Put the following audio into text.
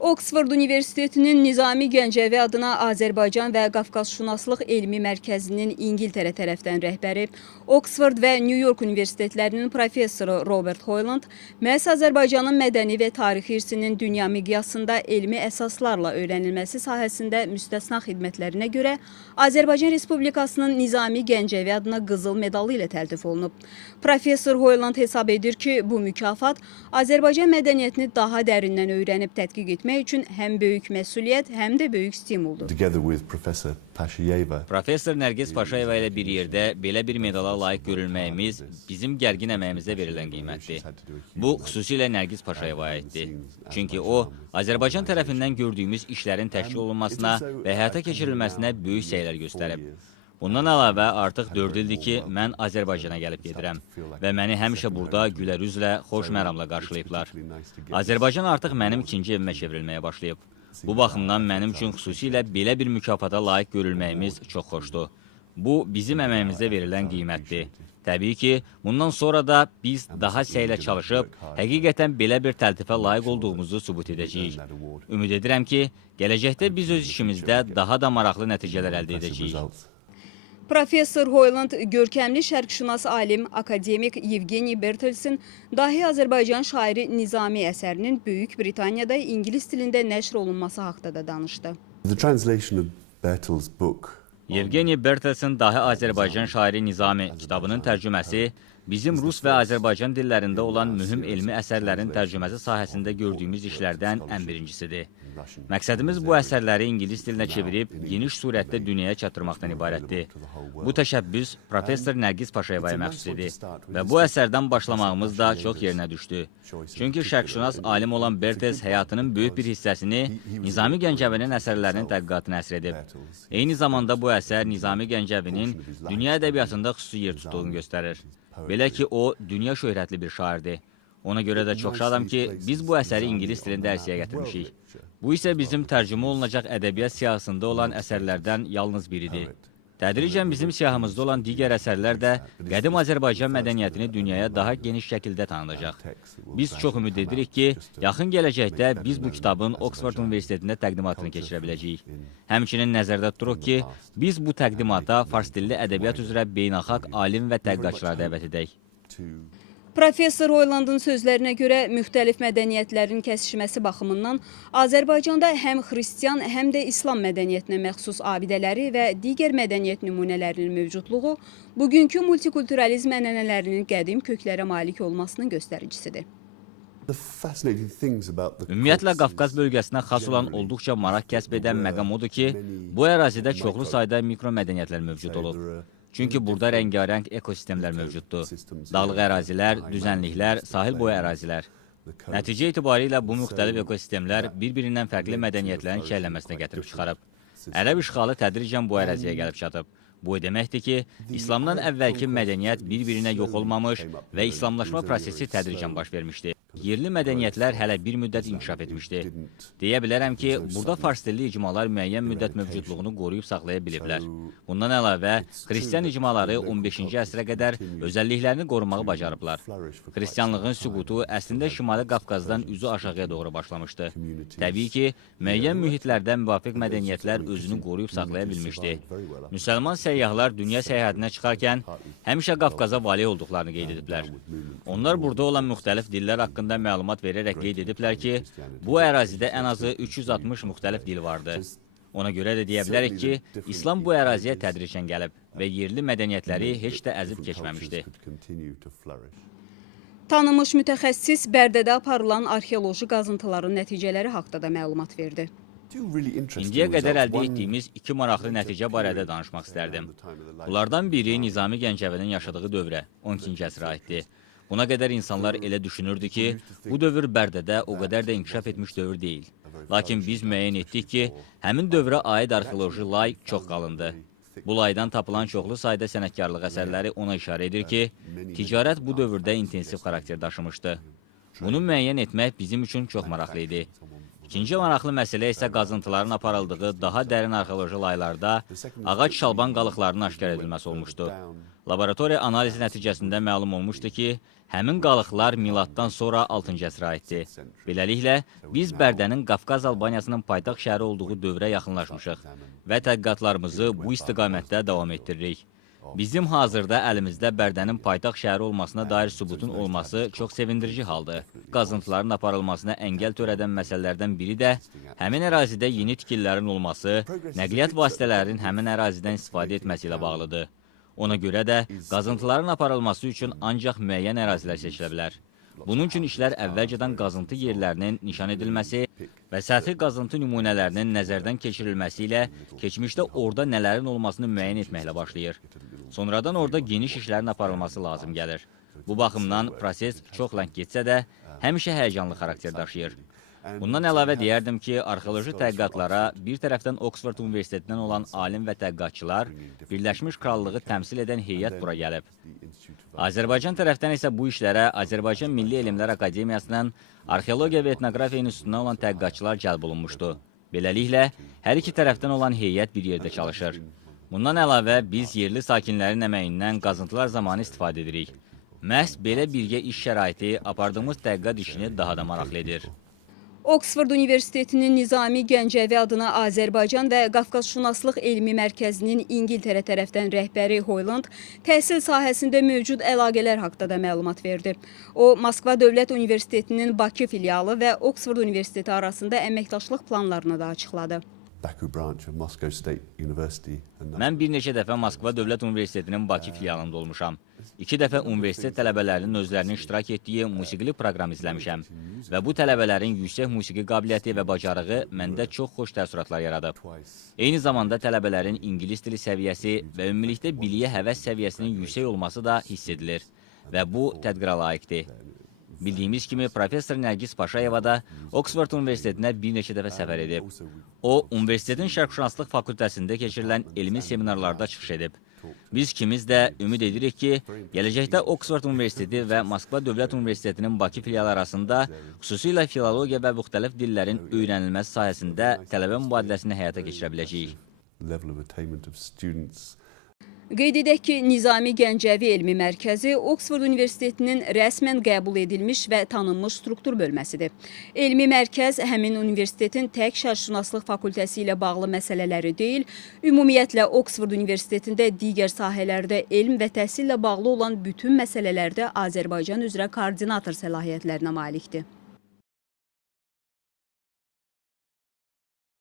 Oksford Universitetinin Nizami Gəncəvi adına Azərbaycan və Qafqazşünaslıq Elmi Mərkəzinin İngiltərə tərəfdən rəhbəri, Oksford və New York Universitetlərinin professoru Robert Hoyland, məhz Azərbaycanın mədəni və tarixi irsinin dünya miqyasında elmi əsaslarla öyrənilməsi sahəsində müstəsna xidmətlərinə görə Azərbaycan Respublikasının Nizami Gəncəvi adına qızıl medalı ilə təltif olunub. Professor Hoyland hesab edir ki, bu mükafat Azərbaycan mədəniyyətini daha dərindən öyrənib tədqiq etmək üçün həm böyük məsuliyyət, həm də böyük stimuldur. Professor Nərgiz Paşayeva ilə bir yerdə belə bir medala layiq görülməyimiz bizim gərgin əməyimizə verilən qiymətdir. Bu, xüsusilə Nərgiz Paşayevaya aiddir. Çünki o, Azərbaycan tərəfindən gördüyümüz işlərin təşkil olunmasına və həyata keçirilməsinə böyük səylər göstərib. Bundan əlavə, artıq 4 ildir ki, mən Azərbaycana gəlib gedirəm və məni həmişə burada gülər üzlə, xoş məramla qarşılayıblar. Azərbaycan artıq mənim ikinci evimə çevrilməyə başlayıb. Bu baxımdan mənim üçün xüsusilə belə bir mükafata layiq görülməyimiz çox xoşdur. Bu, bizim əməyimizə verilən qiymətdir. Təbii ki, bundan sonra da biz daha səylə çalışıb, həqiqətən belə bir təltifə layiq olduğumuzu sübut edəcəyik. Ümid edirəm ki, gələcəkdə biz öz işimizdə daha da maraqlı nəticələr əldə edəcəyik. Professor Hoyland, görkəmli şərqşünas alim, akademik Yevgeniy Bertelsin, dahi Azərbaycan şairi Nizami əsərinin Böyük Britaniyada İngilis dilində nəşr olunması haqda da danışdı. Yevgeniy Bertelsin, dahi Azərbaycan şairi Nizami kitabının tərcüməsi bizim Rus və Azərbaycan dillərində olan mühüm elmi əsərlərin tərcüməsi sahəsində gördüyümüz işlərdən ən birincisidir. Məqsədimiz bu əsərləri ingilis dilinə çevirib geniş surətdə dünyaya çatdırmaqdan ibarətdir. Bu təşəbbüs Professor Nərgiz Paşayevaya məxsus idi və bu əsərdən başlamağımız da çox yerinə düşdü. Çünki şərqşünas alim olan Bertels həyatının böyük bir hissəsini Nizami Gəncəvinin əsərlərinin tədqiqatına həsr edib. Eyni zamanda bu əsər Nizami Gəncəvinin dünya ədəbiyyatında xüsusi yer tutduğunu göstərir. Belə ki, o, dünya şöhrətli bir şairdir. Ona görə də çox şadam ki, biz bu əsəri ingilis dilində ərsəyə gətirmişik. Bu isə bizim tərcümə olunacaq ədəbiyyat siyahısında olan əsərlərdən yalnız biridir. Tədricən bizim siyahımızda olan digər əsərlər də qədim Azərbaycan mədəniyyətini dünyaya daha geniş şəkildə tanıdacaq. Biz çox ümid edirik ki, yaxın gələcəkdə biz bu kitabın Oksford Universitetində təqdimatını keçirə biləcəyik. Həmçinin nəzərdə tuturuq ki, biz bu təqdimata fars dilli ədəbiyyat üzrə beynəlxalq alim və tədqiqatçılar dəvət edək. Professor Hoylandın sözlərinə görə müxtəlif mədəniyyətlərin kəsişməsi baxımından Azərbaycanda həm xristian, həm də İslam mədəniyyətinə məxsus abidələri və digər mədəniyyət nümunələrinin mövcudluğu bugünkü multikulturalizm ənənələrinin qədim köklərə malik olmasının göstəricisidir. Ümumiyyətlə, Qafqaz bölgəsinə xas olan olduqca maraq kəsb edən məqam odur ki, bu ərazidə çoxlu sayda mikromədəniyyətlər mövcud olub. Çünki burada rəngarəng ekosistemlər mövcuddur. Dağlıq ərazilər, düzənliklər, sahil boyu ərazilər. Nəticə itibarilə bu müxtəlif ekosistemlər bir-birindən fərqli mədəniyyətlərin şəhərləməsinə gətirib çıxarıb. Ərəb işğalı tədricən bu əraziyə gəlib çatıb. Bu deməkdir ki, İslamdan əvvəlki mədəniyyət bir-birinə yox olmamış və İslamlaşma prosesi tədricən baş vermişdi. Yerli mədəniyyətlər hələ bir müddət inkişaf etmişdi. Deyə bilərəm ki, burada fars dilli icmalar müəyyən müddət mövcudluğunu qoruyub saxlaya biliblər. Bundan əlavə, xristian icmaları 15-ci əsrə qədər özəlliklərini qorumağı bacarıblar. Xristianlığın süqutu əslində Şimali Qafqazdan üzü aşağıya doğru başlamışdı. Təbii ki, müəyyən mühitlərdə müvafiq mədəniyyətlər özünü qoruyub saxlaya bilmişdi. Müsəlman səyyahlar dünya səyahətinə çıxarkən həmişə Qafqaza valih olduqlarını qeyd ediblər. Onlar burada olan müxtəlif dillər haqqında məlumat verərək qeyd ediblər ki, bu ərazidə ən azı 360 müxtəlif dil vardı. Ona görə də deyə bilərik ki, İslam bu əraziyə tədricən gəlib və yerli mədəniyyətləri heç də əzib keçməmişdi. Tanınmış mütəxəssis Bərdədə aparılan arxeoloji qazıntıların nəticələri haqqında da məlumat verdi. İndiyə qədər əldə etdiyimiz iki maraqlı nəticə barədə danışmaq istərdim. Bunlardan biri Nizami Gəncəvinin yaşadığı dövrə, 12-ci əsrə aiddir. Buna qədər insanlar elə düşünürdü ki, bu dövr Bərdədə o qədər də inkişaf etmiş dövr deyil. Lakin biz müəyyən etdik ki, həmin dövrə aid arxeoloji lay çox qalındır. Bu laydan tapılan çoxlu sayda sənətkarlıq əsərləri ona işarə edir ki, ticarət bu dövrdə intensiv xarakter daşımışdı. Bunu müəyyən etmək bizim üçün çox maraqlı idi. İkinci maraqlı məsələ isə qazıntıların aparıldığı daha dərin arxeoloji laylarda ağac şalban qalıqlarının aşkar edilməsi olmuşdu. Laboratoriya analizi nəticəsində məlum olmuşdu ki, həmin qalıqlar miladdan sonra 6-cı əsrə aiddir. Beləliklə, biz Bərdənin Qafqaz Albaniyasının paytaxt şəhəri olduğu dövrə yaxınlaşmışıq və tədqiqatlarımızı bu istiqamətdə davam etdiririk. Bizim hazırda əlimizdə Bərdənin paytaxt şəhəri olmasına dair sübutun olması çox sevindirici haldır. Qazıntıların aparılmasına əngəl törədən məsələlərdən biri də həmin ərazidə yeni tikililərin olması, nəqliyyat vasitələrinin həmin ərazidən istifadə etməsi ilə bağlıdır. Ona görə də qazıntıların aparılması üçün ancaq müəyyən ərazilər seçilə bilər. Bunun üçün işlər əvvəlcədən qazıntı yerlərinin nişan edilməsi və səthi qazıntı nümunələrinin nəzərdən keçirilməsi ilə keçmişdə orada nələrin olmasını müəyyən etməklə başlayır. Sonradan orada geniş işlərin aparılması lazım gəlir. Bu baxımdan proses çox ləng getsə də, həmişə həyəcanlı xarakter daşıyır. Bundan əlavə deyərdim ki, arxeoloji tədqiqatlara bir tərəfdən Oksford Universitetindən olan alim və tədqiqatçılar, Birləşmiş Krallığı təmsil edən heyət bura gəlib. Azərbaycan tərəfdən isə bu işlərə Azərbaycan Milli Elmlər Akademiyasının Arxeologiya və Etnografiya İnstitutundan olan tədqiqatçılar cəlb olunmuşdu. Beləliklə, hər iki tərəfdən olan heyət bir yerdə çalışır. Bundan əlavə, biz yerli sakinlərin əməyindən qazıntılar zamanı istifadə edirik. Məhz belə birgə iş şəraiti apardığımız tədqiqat işini daha da maraqlı edir. Oksford Universitetinin Nizami Gəncəvi adına Azərbaycan və Qafqazşünaslıq Elmi Mərkəzinin İngiltərə tərəfdən rəhbəri Hoyland təhsil sahəsində mövcud əlaqələr haqqında da məlumat verdi. O, Moskva Dövlət Universitetinin Bakı filialı və Oksford Universiteti arasında əməkdaşlıq planlarını da açıqladı. Mən bir neçə dəfə Moskva Dövlət Universitetinin Bakı filialında olmuşam. 2 dəfə universitet tələbələrinin özlərinin iştirak etdiyi musiqili proqram izləmişəm və bu tələbələrin yüksək musiqi qabiliyyəti və bacarığı məndə çox xoş təəssüratlar yaradıb. Eyni zamanda tələbələrin ingilis dili səviyyəsi və ümumilikdə biliyə həvəs səviyyəsinin yüksək olması da hiss edilir və bu tədqirə layiqdir. Bildiyimiz kimi, Professor Nərgiz Paşayeva da Oksford Universitetinə bir neçə dəfə səfər edib. O, universitetin şərqşünaslıq fakültəsində keçirilən elmi seminarlarda çıxış edib. Biz ikimiz də ümid edirik ki, gələcəkdə Oksford Universiteti və Moskva Dövlət Universitetinin Bakı filialı arasında xüsusilə filologiya və müxtəlif dillərin öyrənilməsi sahəsində tələbə mübadiləsini həyata keçirə biləcəyik. Qeyd edək ki, Nizami Gəncəvi Elmi Mərkəzi Oksford Universitetinin rəsmən qəbul edilmiş və tanınmış struktur bölməsidir. Elmi mərkəz həmin universitetin tək şərqşünaslıq fakültəsi ilə bağlı məsələləri deyil, ümumiyyətlə Oksford Universitetində digər sahələrdə elm və təhsillə bağlı olan bütün məsələlərdə Azərbaycan üzrə koordinator səlahiyyətlərinə malikdir.